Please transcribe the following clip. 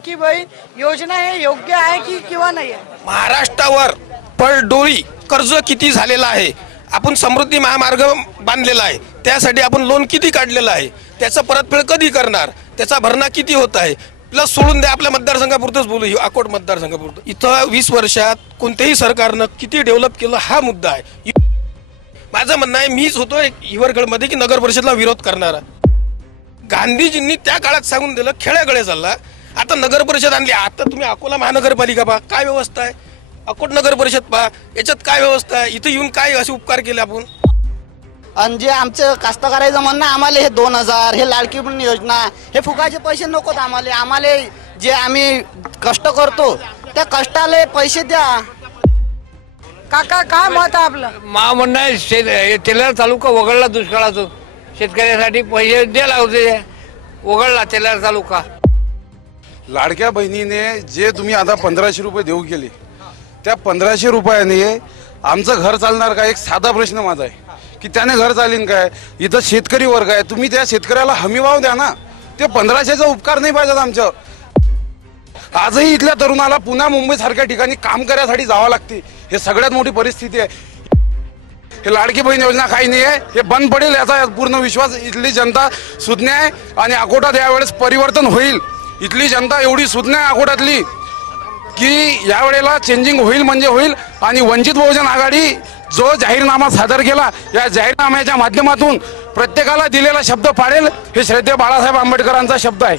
लाडकी बहीण योजना हे योग्य आहे की किंवा नाही आहे? महाराष्ट्रावर पडडोळी कर्ज किती झालेलं आहे, आपण समृद्धी महामार्ग बांधलेला आहे, त्यासाठी आपण लोन किती काढलेलं आहे, त्याचा परतफेड कधी करणार, त्याचा भरणा किती होत आहे, प्लस सोडून द्या आपल्या मतदारसंघापुरतच बोलू, अकोट मतदारसंघापुरतं इथं 20 वर्षात कोणत्याही सरकारनं किती डेव्हलप केलं हा मुद्दा आहे। माझं म्हणणं आहे, मीच होतो एक हिवरगडमध्ये की नगर परिषदला विरोध करणारा। गांधीजींनी त्या काळात सांगून दिलं खेड्याकडे चालला, आता नगर परिषद आणली। आता तुम्ही अकोला महानगरपालिका पहा काय व्यवस्था आहे, अकोट नगर परिषद पहा याच्यात काय व्यवस्था आहे, इथं येऊन काय असे उपकार केले आपण। आणि जे आमचं कास्तकाराचं म्हणणं आम्हाला हे 2000 हे लाडकी बहीण योजना हे फुकाचे पैसे नकोत आम्हाला जे आम्ही कष्ट करतो त्या कष्टाले पैसे द्या। काका काय मत आहे आपलं? मा म्हणणं आहे तेलार तालुका वगळला दुष्काळातून शेतकऱ्यासाठी पैसे द्यायला होते, वगळला तेलार तालुका। लाडक्या बहिणीने जे तुम्ही आता 1500 रुपये देऊ केले, त्या 1500 रुपयाने आमचं घर चालणार का? एक साधा प्रश्न माझा आहे की त्याने घर चालेल काय? इथं शेतकरी वर्ग आहे, तुम्ही त्या शेतकऱ्याला हमीभाव द्या ना। ते 1500चा उपकार नाही पाहिजेत आमचं। आजही इथल्या तरुणाला पुन्हा मुंबई सारख्या ठिकाणी काम करायसाठी जावं लागते, हे सगळ्यात मोठी परिस्थिती आहे। हे लाडकी बहीण योजना काही नाही आहे, हे बंद पडेल याचा पूर्ण विश्वास इथली जनता सुज्ञ आहे आणि अकोटात यावेळेस परिवर्तन होईल। इथली जनता एवढी सुज्ञ आहे अकोटातली की यावेळेला चेंजिंग होईल म्हणजे होईल। आणि वंचित बहुजन आघाडी जो जाहीरनामा सादर केला, या जाहीरनाम्याच्या माध्यमातून प्रत्येकाला दिलेला शब्द पाळेल, हे श्रद्धेय बाळासाहेब आंबेडकरांचा शब्द आहे।